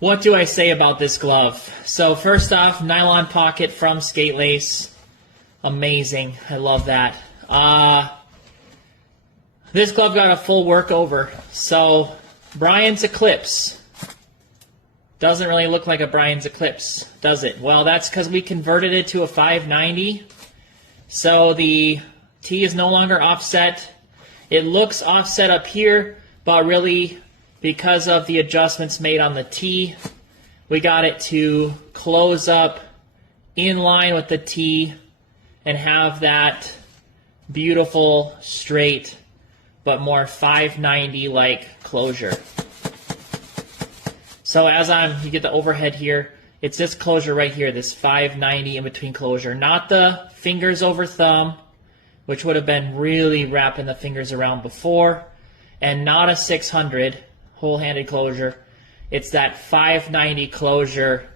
What do I say about this glove? So first off, nylon pocket from Skate Lace. Amazing. I love that. This glove got a full work over. So Brian's Eclipse doesn't really look like a Brian's Eclipse, does it? Well, that's because we converted it to a 590. So the T is no longer offset. It looks offset up here, but really, because of the adjustments made on the T, we got it to close up in line with the T and have that beautiful, straight, but more 590-like closure. So as you get the overhead here, it's this closure right here, this 590 in between closure, not the fingers over thumb, which would have been really wrapping the fingers around before, and not a 600 whole-handed closure. It's that 590 closure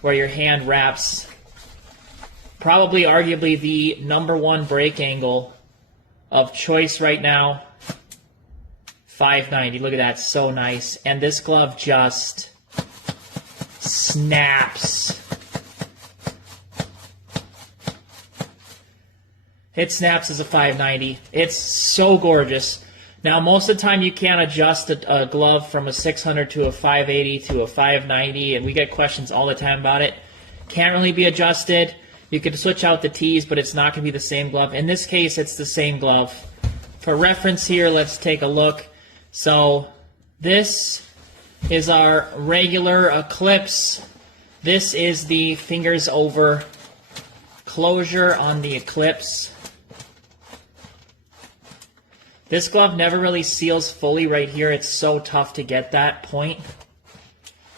where your hand wraps probably arguably the #1 break angle of choice right now. 590, look at that, so nice. And this glove just snaps. It snaps as a 590. It's so gorgeous. Now, most of the time you can't adjust a glove from a 600 to a 580 to a 590, and we get questions all the time about it. Can't really be adjusted. You could switch out the T's, but it's not going to be the same glove. In this case, it's the same glove. For reference here, let's take a look. So this is our regular Eclipse. This is the fingers over closure on the Eclipse. This glove never really seals fully right here. It's so tough to get that point.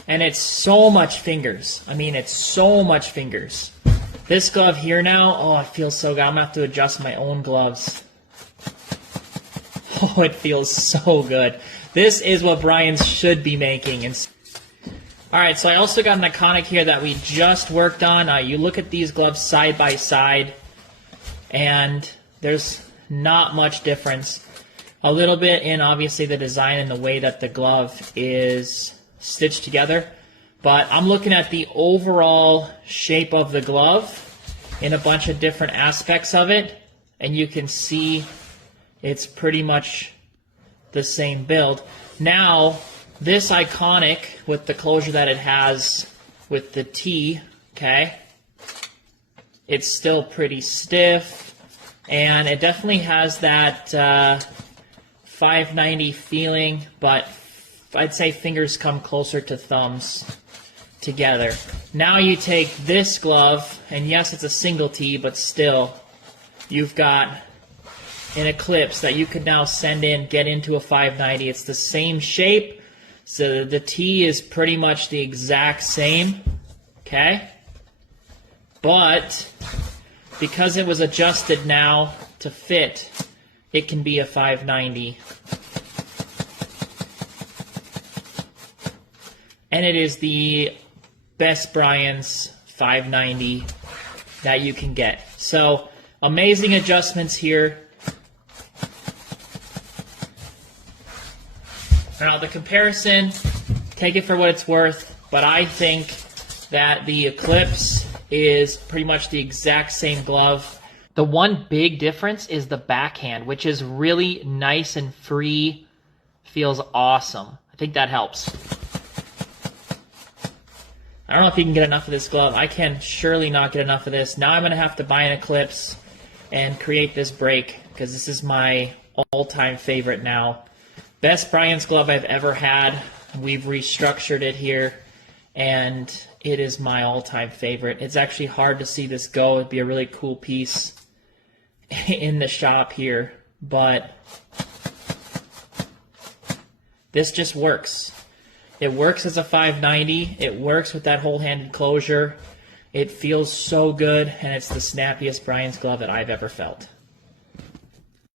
And it's so much fingers. I mean, it's so much fingers. This glove here now, oh, it feels so good. I'm going to have to adjust my own gloves. Oh, it feels so good. This is what Brian's should be making. Alright, so I also got an Iconic here that we just worked on. You look at these gloves side by side, and there's not much difference. A little bit in, obviously, the design and the way that the glove is stitched together. But I'm looking at the overall shape of the glove in a bunch of different aspects of it, and you can see it's pretty much the same build. Now, this Iconic, with the closure that it has with the T, okay, it's still pretty stiff, and it definitely has that 590 feeling, but I'd say fingers come closer to thumbs together. Now you take this glove, and yes, it's a single T, but still, you've got an Eclipse that you could now send in, get into a 590. It's the same shape, so the T is pretty much the exact same, okay? But because it was adjusted now to fit, it can be a 590. And it is the best Brian's 590 that you can get. So, amazing adjustments here. Now, the comparison, take it for what it's worth, but I think that the Eclipse is pretty much the exact same glove. The one big difference is the backhand, which is really nice and free, feels awesome. I think that helps. I don't know if you can get enough of this glove. I can surely not get enough of this. Now I'm going to have to buy an Eclipse and create this break, because this is my all-time favorite now. Best Brian's glove I've ever had. We've restructured it here, and it is my all-time favorite. It's actually hard to see this go. It'd be a really cool piece in the shop here, but this just works. It works as a 590. It works with that whole-handed closure. It feels so good, and it's the snappiest Brian's glove that I've ever felt.